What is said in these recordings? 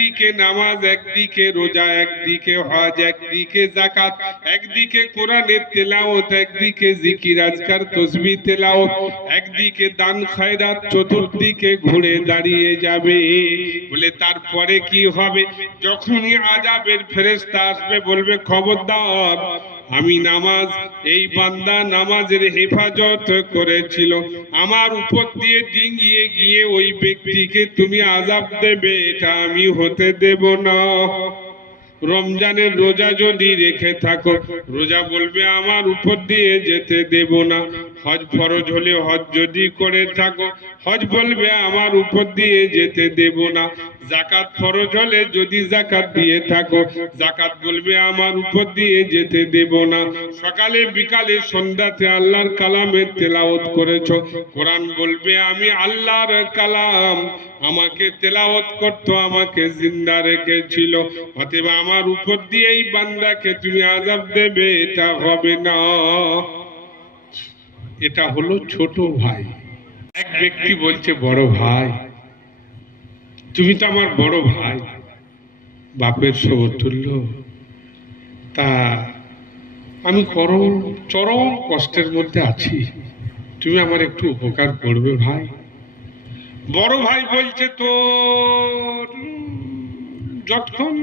একদিকে নামাজ, একদিকে রোজা, একদিকে হজ, একদিকে যাকাত, একদিকে কোরআনের তেলাওয়াত, একদিকে জিকির আজকার তাসবিহ তেলাওয়াত, একদিকে দান খয়রাত, চতুর্দিকে ঘুরে দাঁড়িয়ে যাবে। বলে তারপরে কি হবে? যখনই আযাবের ফেরেশতা আসবে বলবে খবরদার, আমি নামাজ, এই বান্দা নামাজের হেফাজত করেছিল, আমার উপর দিয়ে ডিঙিয়ে গিয়ে ওই ব্যক্তিকে তুমি আযাব দেবে, এটা আমি হতে দেব না। রমজানের রোজা যদি রেখে থাকো, রোজা বলবে আমার উপর দিয়ে যেতে দেব না। হজ ফরজ হলে হজ যদি করে থাকো, হজ বলবে আমার উপর দিয়ে যেতে দেব না। যাকাত ফরজ হলে যদি যাকাত দিয়ে থাকো, যাকাত বলবে আমার উপর দিয়ে যেতে দেব না। সকালে বিকালে সন্ধ্যাতে আল্লাহর কালামের তেলাওয়াত করেছো, কোরআন বলবে আমি আল্লাহর কালাম, আমাকে তেলাওয়াত করতো, আমাকে জিন্দা রেখেছিল, অতএব আমার উপর দিয়ে এই বান্দাকে তুমি আযাব দেবে, এটা হবে না। এটা হলো ছোট ভাই। এক ব্যক্তি বলছে, বড় ভাই, তুমি তো আমার বড় ভাই, বাপের সমতুল্য, তা আমি চরম কষ্টের মধ্যে আছি, তুমি আমার একটু উপকার করবে ভাই। বড় ভাই বলছে, তোর যতক্ষণ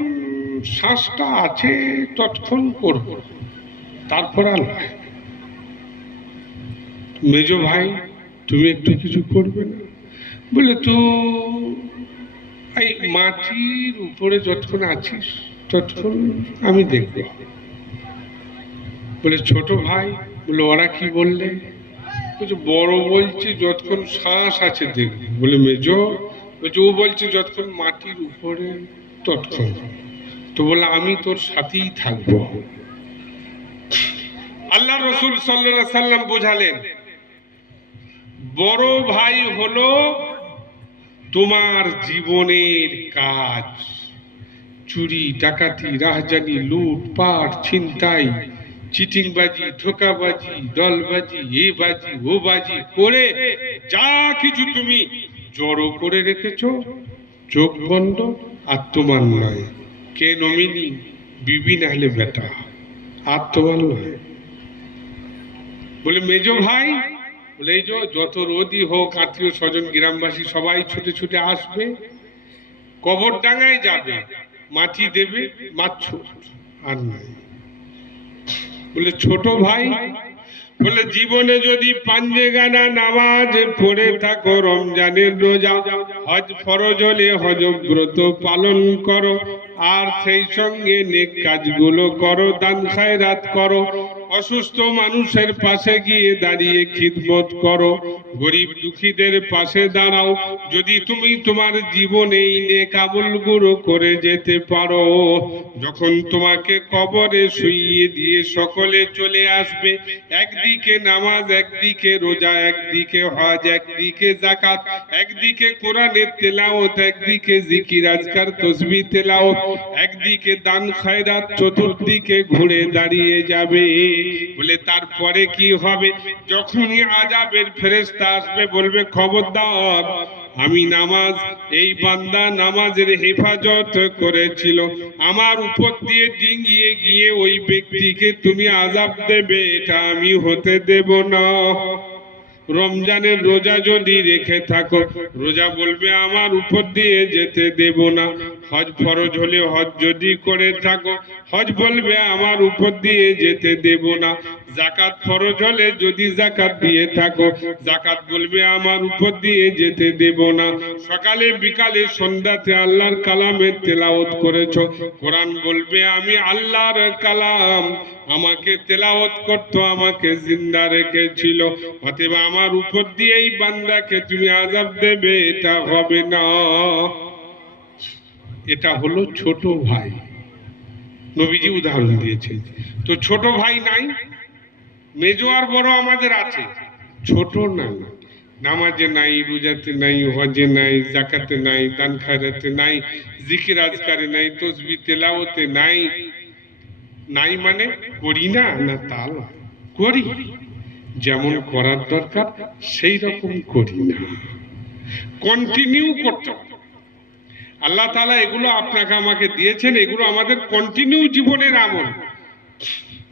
শ্বাসটা আছে ততক্ষণ করব, তারপর আর নয়। মেজ ভাই, তুমি একটু কিছু করবে না? বলে, তো এই মাটির উপরে যতক্ষণ আছিস ততক্ষণ আমি দেখব। বলে, ছোট ভাই? বলে, ওরা কি বললে? বলছে, বড় বলছে যতক্ষণ শ্বাস আছে দেখব। বলে, মেজ? বলছে, ও বলছে যতক্ষণ মাটির উপরে ততক্ষণ। তো বলে, আমি তোর সাথেই থাকবো। আল্লাহ রসুল সাল্লাল্লাহু আলাইহি সাল্লাম বোঝালেন, বড় ভাই হলো তোমার জীবনের কাজ। চুরি, ডাকাতি, রাহজানি, লুটপাট, ছিনতাই, চিটিংবাজি, ধোঁকাবাজি, দলবাজি, এ বাজি ও বাজি করে যা কিছু তুমি জড়ো করে রেখেছো, চোখ বন্ধ আর তোমার নয়। কে নমিনি? বিবি না হলে বেটা, আর তোমার নয়। বলে, মেজ ভাই? বলে, এই যত রোদই হোক, আত্মীয় স্বজন গ্রামবাসী সবাই ছুটে ছুটে আসবে, কবর ডাঙায় যাবে, মাটি দেবে, মাছ আর নাই। বলে, ছোট ভাই? বলে, জীবনে যদি পাঞ্জেগানা নামাজ পড়ে থাকো, রমজানের রোজা, হজ ফরজ হলে হজ ব্রত পালন করো, আর সেই সঙ্গে নেক কাজগুলো করো, দান খায়রাত করো, অসুস্থ মানুষের পাশে গিয়ে দাঁড়িয়ে খিদমত করো, গরিব দুঃখীদের পাশে দাঁড়াও, যদি তুমি তোমার জীবনে এই নেক আমলগুলো করে যেতে পারো, যখন তোমাকে কবরে শুইয়ে দিয়ে সকলে চলে আসবে, একদিকে নামাজ, একদিকে রোজা, একদিকে হজ, একদিকে যাকাত, একদিকে কোরআনের তেলাওয়াত, একদিকে জিকির আজকার তাসবিহ তেলাওয়াত, একদিকে দান খয়রাত, চতুর্দিকে ঘুরে দাঁড়িয়ে যাবে। বলে তারপরে কি হবে? যখনই আযাবের ফেরেশতা আসবে বলবে, খবরদার, আমি নামাজ, এই বান্দা নামাজের হেফাজত করেছিল, আমার উপর দিয়ে ডিঙিয়ে গিয়ে ওই ব্যক্তিকে তুমি আযাব দেবে, এটা আমি হতে দেব না। রমজানের রোজা যদি রেখে থাকো, রোজা বলবে আমার উপর দিয়ে যেতে দেব না। হজ ফরজ হলে হজ যদি করে থাকো, হজ বলবে আমার উপর দিয়ে যেতে দেব না। যাকাত ফরজ হলে যদি যাকাত দিয়ে থাকো, যাকাত বলবে আমার উপর দিয়ে যেতে দেব না। সকালে বিকালে সন্ধ্যাতে আল্লাহর কালামের তেলাওয়াত করেছো, কোরআন বলবে আমি আল্লাহর কালাম, আমাকে তেলাওয়াত করতো, আমাকে জিন্দা রেখেছিল, অতএব আমার উপর দিয়ে এই বান্দাকে তুমি আযাব দেবে, এটা হবে না। এটা হলো ছোট ভাই। নবীজি উদাহরণ দিয়েছেন। তো ছোট ভাই নাই, মেজ আর বড় আমাদের আছে, ছোট নাই। নামাজে নাই, রোজাতে নাই, হজে নাই, যাকাতে নাই, দান খায়রাতে নাই, জিকির আজকারে নাই, তাসবিহ তেলাওয়াতে নাই। নাই মানে করি না, না তা নয়, করি, যেমন করার দরকার সেই রকম করি না, কন্টিনিউ করতে হবে। আল্লাহ তাআলা এগুলো আপনাকে আমাকে দিয়েছেন, এগুলো আমাদের কন্টিনিউ জীবনের আমল।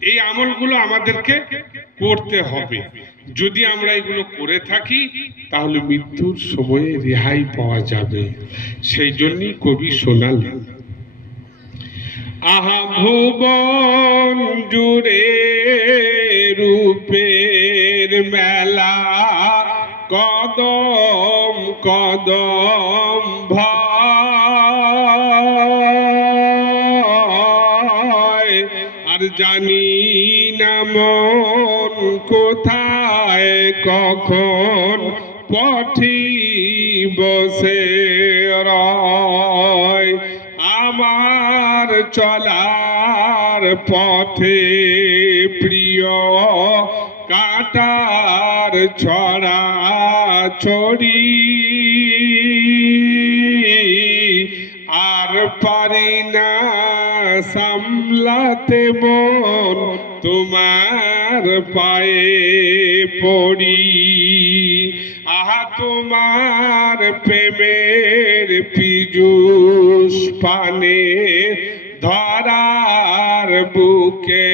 এই আমলগুলো আমাদেরকে করতে হবে। যদি আমরা এগুলো করে থাকি তাহলে মৃত্যুর সময়ে রেহাই পাওয়া যাবে। সেই জন্যই কবি শোনালেন, আহা ভুবন জুড়ে রূপের মেলা, কদম কদম ভয়, আর জানি না মন কোথায় কখন পথি বসে রয়। আমার চলার পথে প্রিয় কাটার ছড়া ছড়ি, আর পারি না সামলাতে মন তোমার পায়ে পড়ি। আহা তোমার প্রেমের পীযূষ পানে ধরার বুকে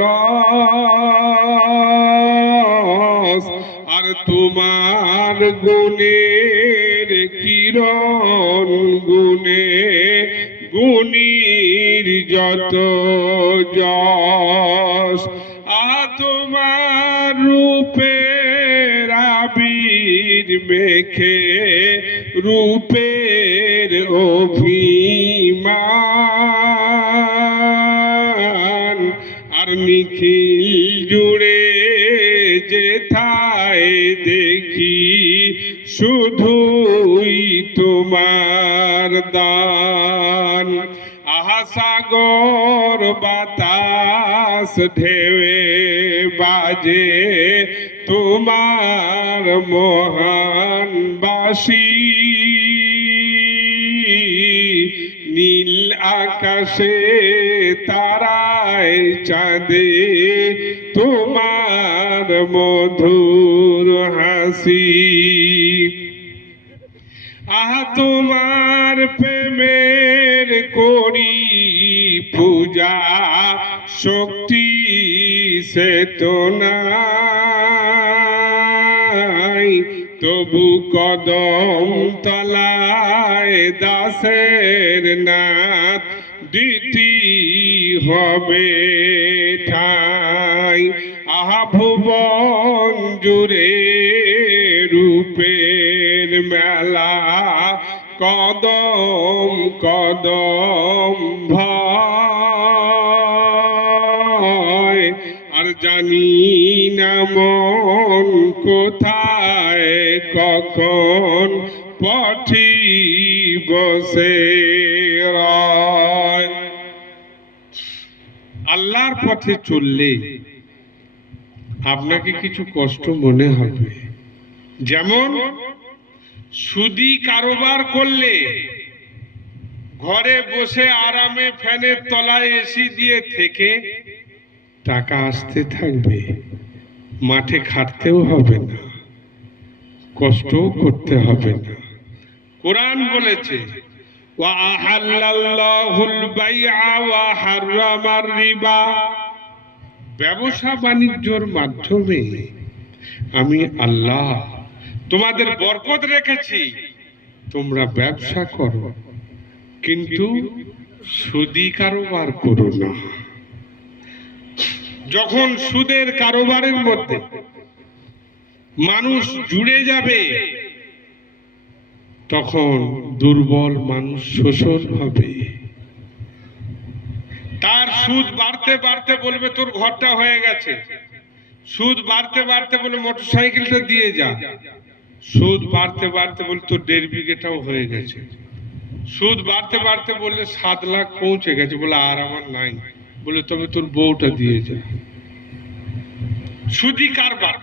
রস, আর তোমার গুণের কিরণ গুণে গুণীর যত যশ। তোমার রূপের আবির মেখে রূপের অভিমান, আর নিখিল জুড়ে যেথায় দেখি শুধুই তোমার দান। আহা সাগর বাতাস ঢেউয়ে বাজে তোমার মহান বাঁশি, নীল আকাশে তারায় চাঁদে তোমার মধুর হাসি। আহা তোমার প্রেমের করি পূজা, শক্তি সে তো নাই, তবু কদম তলায় দাসের নাথ দিতি হবে ঠাই। আহা ভুবন জুড়ে রূপের মেলা, কদম কদম ভয়, আর জানি না মন কোথায় কখন পথি বসে রয়। আল্লাহর পথে চললে আপনাকে কিছু কষ্ট মনে হবে, যেমন সুদি কারবার করলে ঘরে বসে আরামে ফ্যানের তলায় এসি দিয়ে থেকে টাকা আসতে থাকবে, মাঠে খাটতেও হবে না, কষ্টও করতে হবে না। কোরআন বলেছে, ওয়া আহাল্লাল্লাহুল বাইআ ওয়া হাররামার রিবা, ব্যবসা বাণিজ্যর মাধ্যমে আমি আল্লাহ তোমাদের বরকত রেখেছি, তোমরা ব্যবসা করো, কিন্তু সুদি কারবার করো না। যখন সুদের কারবারের মধ্যে মানুষ জুড়ে যাবে, তখন দুর্বল মানুষ শোষণ হবে। তার সুদ বাড়তে বাড়তে বলবে তোর ঘরটা হয়ে গেছে, সুদ বাড়তে বাড়তে বলে মোটরসাইকেলটা দিয়ে যা, সুদ বাড়তে বাড়তে বলে তোর 1.5 বিঘাটাও হয়ে গেছে, সুদ বাড়তে বাড়তে বললে 7 লাখ পৌঁছে গেছে, বলে আর আমার নাই, বলে তবে তোর বউটা দিয়ে যা। সুদি কারবার।